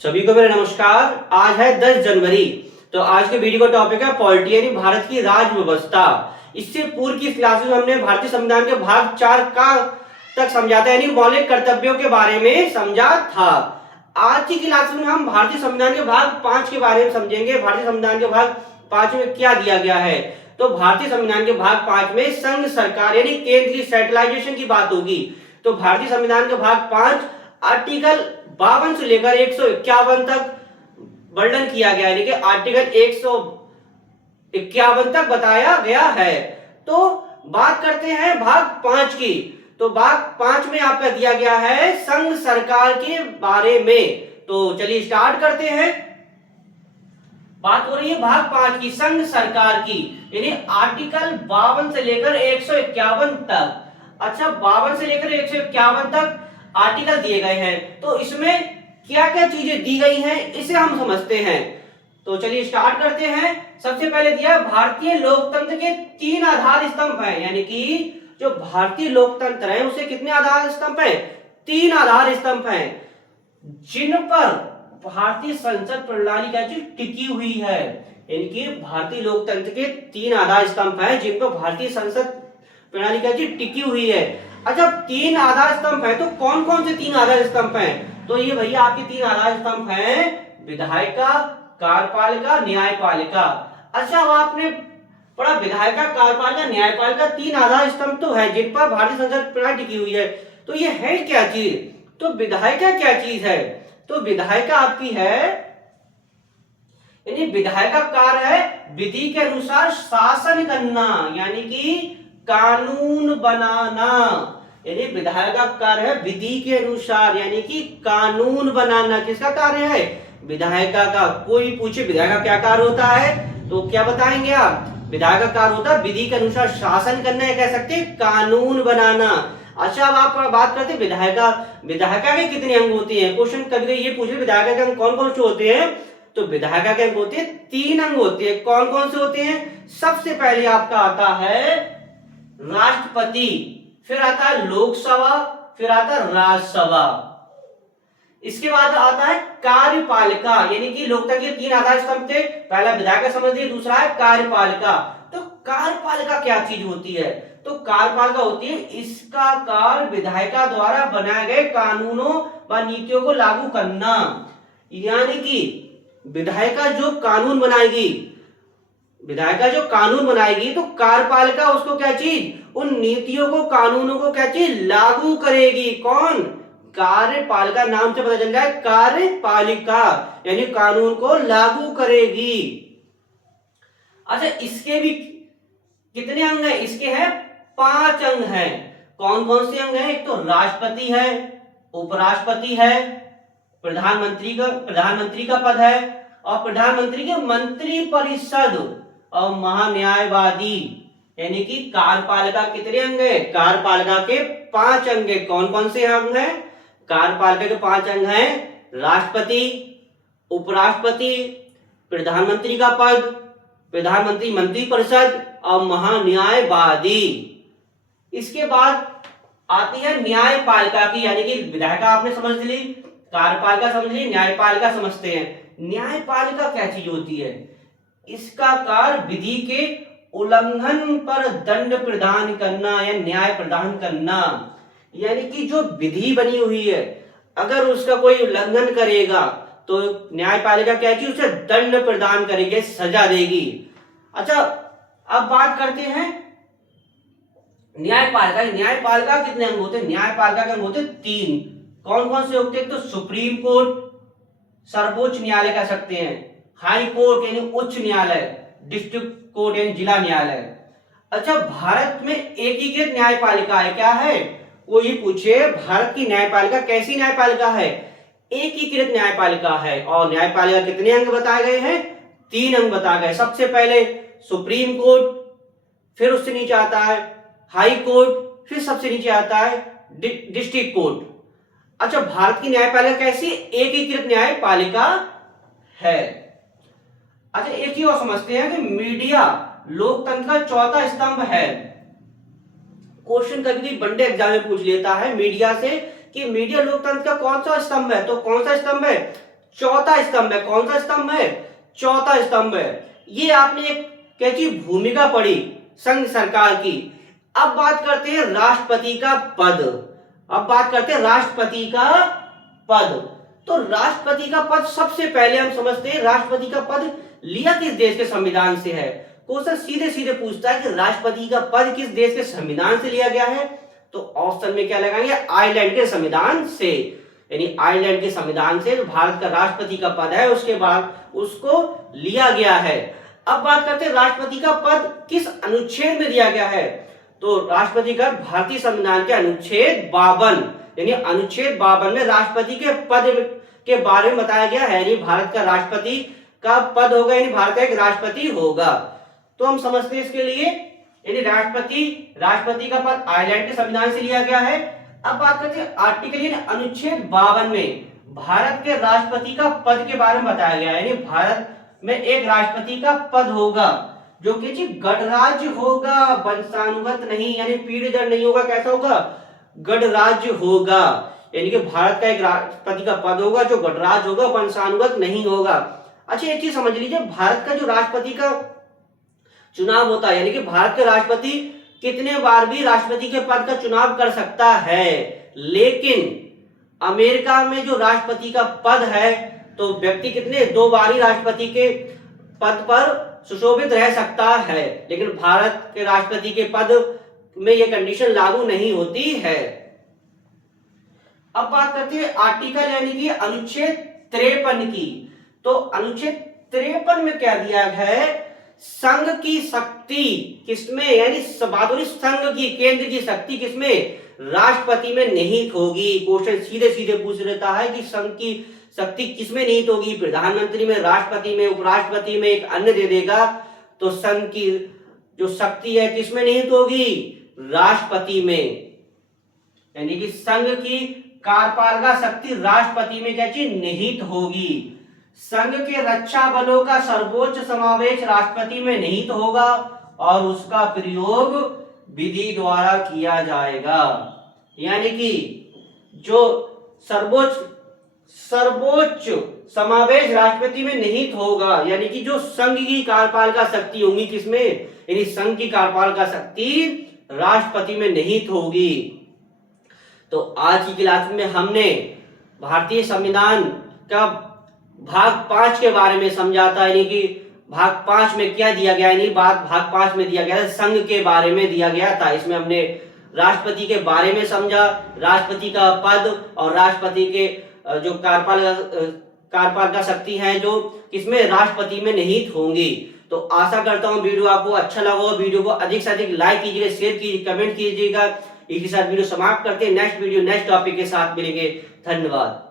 सभी को मेरा नमस्कार। आज है 10 जनवरी। तो आज के वीडियो का टॉपिक है पॉलिटी यानी भारत की राज्य व्यवस्था। इससे पूर्व की क्लासेस में हमने भारतीय संविधान के भाग 4 का तक समझा था यानी मौलिक कर्तव्यों के बारे में समझा था। आज की क्लास में हम भारतीय संविधान के भाग 5 के बारे में समझेंगे। भारतीय संविधान के भाग 5 में क्या दिया गया है। तो भारतीय संविधान के भाग 5 में संघ सरकार यानी केंद्रीय सेंट्रलाइजेशन की बात होगी। तो भारतीय संविधान के भाग 5 आर्टिकल 52 से लेकर 151 तक वर्णन किया गया यानी कि आर्टिकल 151 तक बताया गया है। तो बात करते हैं भाग 5 की। तो भाग 5 में आपका दिया गया है संघ सरकार के बारे में। तो चलिए स्टार्ट करते हैं। बात हो रही है भाग 5 की, संघ सरकार की, यानी आर्टिकल 52 से लेकर 151 तक। अच्छा, 52 से लेकर 151 तक आर्टिकल दिए गए हैं। तो इसमें क्या क्या चीजें दी गई हैं इसे हम समझते हैं। तो चलिए स्टार्ट करते हैं। सबसे पहले दिया भारतीय लोकतंत्र के 3 आधार स्तंभ हैं, यानी कि जो भारतीय लोकतंत्र है उसे कितने आधार स्तंभ हैं? 3 आधार स्तंभ हैं जिन पर भारतीय संसद प्रणाली का जो टिकी हुई है। यानी कि भारतीय लोकतंत्र के 3 आधार स्तंभ हैं जिन पर भारतीय संसद प्रणाली का जो टिकी हुई है। अच्छा, 3 आधार स्तंभ है तो कौन कौन से 3 आधार स्तंभ हैं? तो ये भैया आपके 3 आधार स्तंभ हैं विधायिका, कार्यपालिका, न्यायपालिका। अच्छा, अब आपने पढ़ा विधायिका, कार्यपालिका, न्यायपालिका 3 आधार स्तंभ तो है जिन पर भारतीय संसद प्रणाली टिकी हुई है। तो ये है क्या चीज? तो विधायिका क्या चीज है? तो विधायिका आपकी है, यानी विधायिका कार्य है विधि के अनुसार शासन करना, यानी कि कानून बनाना। यानी विधायक का कार्य है विधि के अनुसार यानी कि कानून बनाना। किसका कार्य है? विधायिका का। कोई पूछे विधायक का क्या कार्य होता है तो क्या बताएंगे आप? विधायक का कार्य होता है विधि के अनुसार शासन करना, या कह सकते हैं कानून बनाना। अच्छा, अब आप बात करते हैं विधायिका के कितने अंग होते हैं? क्वेश्चन कभी कभी ये पूछे विधायिका के अंग कौन कौन से होते हैं? तो विधायिका के अंग होते हैं 3 अंग होते हैं। कौन कौन से होते हैं? सबसे पहले आपका आता है राष्ट्रपति, फिर आता है लोकसभा, फिर आता है राज्यसभा। इसके बाद आता है कार्यपालिका, यानी कि लोकतंत्र के 3 आधार स्तंभ थे। पहला विधायिका समझ लीजिए, दूसरा है कार्यपालिका। तो कार्यपालिका क्या चीज होती है? तो कार्यपालिका होती है इसका कार्य विधायिका द्वारा बनाए गए कानूनों व नीतियों को लागू करना। यानी कि विधायिका जो कानून बनाएगी, तो कार्यपालिका उसको क्या चीज, उन नीतियों को, कानूनों को क्या चीज लागू करेगी। कौन? कार्यपालिका। नाम से पता चल जाए कार्यपालिका, यानी कानून को लागू करेगी। अच्छा, इसके भी कितने अंग हैं? इसके हैं 5 अंग हैं। कौन कौन से अंग हैं? एक तो राष्ट्रपति है, उपराष्ट्रपति है, प्रधानमंत्री का पद है, और प्रधानमंत्री के मंत्री परिषद और महान्यायवादी। यानी कि कार्यपालिका कितने अंग है? कार्यपालिका के 5 अंग है। कौन कौन से अंग हैं? कार्यपालिका के 5 अंग हैं राष्ट्रपति, उपराष्ट्रपति, प्रधानमंत्री का पद, प्रधानमंत्री मंत्री परिषद और महान्यायवादी। इसके बाद आती है न्यायपालिका की, यानी कि विधायिका आपने समझ ली, कार्यपालिका समझ ली, न्यायपालिका समझते हैं। न्यायपालिका क्या चीज होती है? इसका कार्य विधि के उल्लंघन पर दंड प्रदान करना या न्याय प्रदान करना। यानी कि जो विधि बनी हुई है अगर उसका कोई उल्लंघन करेगा तो न्यायपालिका क्या चीज, उसे दंड प्रदान करेगी, सजा देगी। अच्छा, अब बात करते हैं न्यायपालिका। न्यायपालिका कितने अंग होते हैं? न्यायपालिका के अंग होते 3। कौन कौन से होते हैं? तो सुप्रीम कोर्ट, सर्वोच्च न्यायालय कह सकते हैं, हाई कोर्ट यानी उच्च न्यायालय, डिस्ट्रिक्ट कोर्ट यानी जिला न्यायालय। अच्छा, भारत में एकीकृत न्यायपालिका है। क्या है? कोई पूछे भारत की न्यायपालिका कैसी न्यायपालिका है? एकीकृत न्यायपालिका है। और न्यायपालिका कितने अंग बताए गए हैं? 3 अंग बताए गए। सबसे पहले सुप्रीम कोर्ट, फिर उससे नीचे आता है हाई कोर्ट, फिर सबसे नीचे आता है डिस्ट्रिक्ट कोर्ट। अच्छा, भारत की न्यायपालिका कैसी? एकीकृत न्यायपालिका है। अच्छा, एक चीज और समझते हैं कि मीडिया लोकतंत्र का चौथा स्तंभ है। क्वेश्चन कभी भी वनडे एग्जाम में पूछ लेता है मीडिया से कि मीडिया लोकतंत्र का कौन सा स्तंभ है। तो कौन सा स्तंभ है? चौथा स्तंभ है। कौन सा स्तंभ है? चौथा स्तंभ है। ये आपने एक क्या चीज भूमिका पढ़ी संघ सरकार की। अब बात करते हैं राष्ट्रपति का पद। अब बात करते हैं राष्ट्रपति का पद। तो राष्ट्रपति का पद सबसे पहले हम समझते हैं राष्ट्रपति का पद लिया किस देश के संविधान से है। क्वेश्चन सीधे सीधे पूछता है कि राष्ट्रपति का पद किस देश के संविधान से लिया गया है। तो ऑप्शन में क्या लगाएंगे? आयरलैंड के संविधान से, यानी आयरलैंड के संविधान से भारत का राष्ट्रपति का पद है उसके बाद उसको लिया गया है। अब बात करते हैं राष्ट्रपति का पद किस अनुच्छेद में दिया गया है। तो राष्ट्रपति का भारतीय संविधान के अनुच्छेद 52 यानी अनुच्छेद 52 में राष्ट्रपति के पद के बारे में बताया गया है। यानी भारत का राष्ट्रपति का पद होगा, यानी भारत का एक राष्ट्रपति होगा। तो हम समझते हैं इसके लिए, यानी राष्ट्रपति का पद आयरलैंड के संविधान से लिया गया है। अब बात करते हैं आर्टिकल यानी अनुच्छेद 52 में भारत के राष्ट्रपति का पद के बारे में बताया गया है। यानी भारत में एक राष्ट्रपति का पद होगा जो कि गणराज्य होगा, वंशानुगत नहीं, यानी पीढ़ी दर नहीं होगा। कैसा होगा? गणराज्य होगा। यानी कि भारत का एक राष्ट्रपति का पद होगा जो गणराज्य होगा, वंशानुगत नहीं होगा। अच्छा एक चीज समझ लीजिए, भारत का जो राष्ट्रपति का चुनाव होता है, यानी कि भारत के राष्ट्रपति कितने बार भी राष्ट्रपति के पद का चुनाव कर सकता है। लेकिन अमेरिका में जो राष्ट्रपति का पद है तो व्यक्ति कितने 2 बार ही राष्ट्रपति के पद पर सुशोभित रह सकता है। लेकिन भारत के राष्ट्रपति के पद में यह कंडीशन लागू नहीं होती है। अब बात करते हैं आर्टिकल यानी कि अनुच्छेद 53 की। तो अनुच्छेद 53 में क्या दिया गया है? संघ की शक्ति किसमें, यानी संघ की केंद्र की शक्ति किसमें? राष्ट्रपति में निहित होगी। क्वेश्चन सीधे सीधे पूछ लेता है कि संघ की शक्ति किसमें निहित होगी? प्रधानमंत्री में, राष्ट्रपति में, उपराष्ट्रपति में, एक अन्य दे देगा। तो संघ की जो शक्ति है किसमें निहित होगी? राष्ट्रपति में। यानी कि संघ की कार्यपालिका शक्ति राष्ट्रपति में क्या चीज निहित होगी। संघ के रक्षा बलों का सर्वोच्च समावेश राष्ट्रपति में निहित होगा और उसका प्रयोग विधि द्वारा किया जाएगा। यानी कि जो सर्वोच्च समावेश राष्ट्रपति में निहित होगा, यानी कि जो संघ की कार्यपालिका शक्ति होगी किसमें? यानी संघ की कार्यपालिका शक्ति राष्ट्रपति में निहित होगी। तो आज की क्लास में हमने भारतीय संविधान का भाग 5 के बारे में समझा था। यानी कि भाग 5 में क्या दिया गया, यानी भाग 5 में दिया गया था संघ के बारे में दिया गया था। इसमें हमने राष्ट्रपति के बारे में समझा, राष्ट्रपति का पद और राष्ट्रपति के जो कार्यपालिका शक्ति है जो किसमें? राष्ट्रपति में निहित होंगी। तो आशा करता हूँ वीडियो आपको अच्छा लगा हो। वीडियो को अधिक से अधिक लाइक कीजिएगा, शेयर कीजिए, कमेंट कीजिएगा। इसी के साथ वीडियो समाप्त करते हैं। नेक्स्ट वीडियो नेक्स्ट टॉपिक के साथ मिलेंगे। धन्यवाद।